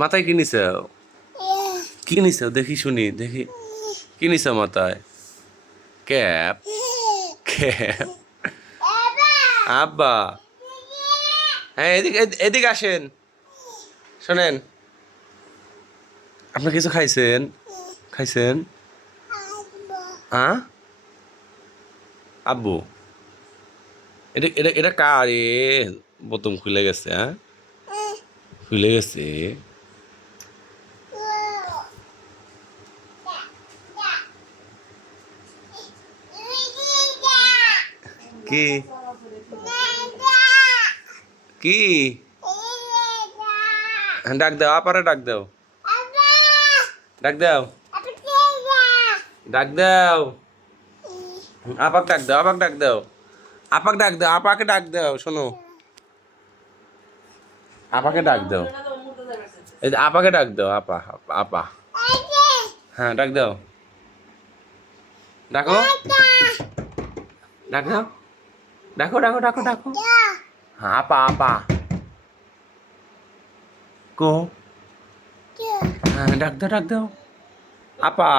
মাথায় কি নিছ? কি নিছ? দেখি শুনি, দেখি। কি নিছ মাথায়? ক্যাপ। ক্যাপ। আব্বা। হ্যাঁ এদিকে এদ- এদিকে আসেন। শোনেন। আপনি কিছু খাইছেন? খাইছেন? হ্যাঁ? আব্বু। এটা এটা এটা কার? এ, বোতম খুলে গেছে হ্যাঁ? খুলে গেছে। কি? কি? ডাক দাও আপারে ডাক দাও। ডাক দাও। ডাক দাও। আপাক ডাক দাও আপাক ডাক দাও। আপাক ডাক দাও আপাকে ডাক দাও শোনো। আপাকে ডাক দাও। এই আপাকে ডাক দাও আপা, আপা। হ্যাঁ ডাক দাও। ডাকো। ডাক। দাও ডাকো ডাকো ডাকো ডাকো হ্যাঁ আপা আপা কো হ্যাঁ ডাক দাও ডাক দাও আপা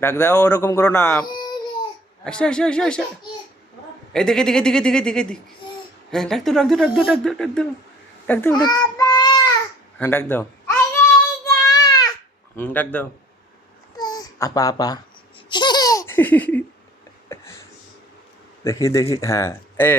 ডাক দাও ওরকম করো না আসে আসে আসে আসে এই দিকে দিকে দিকে দিকে দিকে দিকে হ্যাঁ ডাক দাও ডাক দাও ডাক দাও ডাক দাও ডাক দাও ডাক দাও ডাক হ্যাঁ ডাক দাও হুম ডাক দাও আপা আপা দেখি দেখি হ্যাঁ এ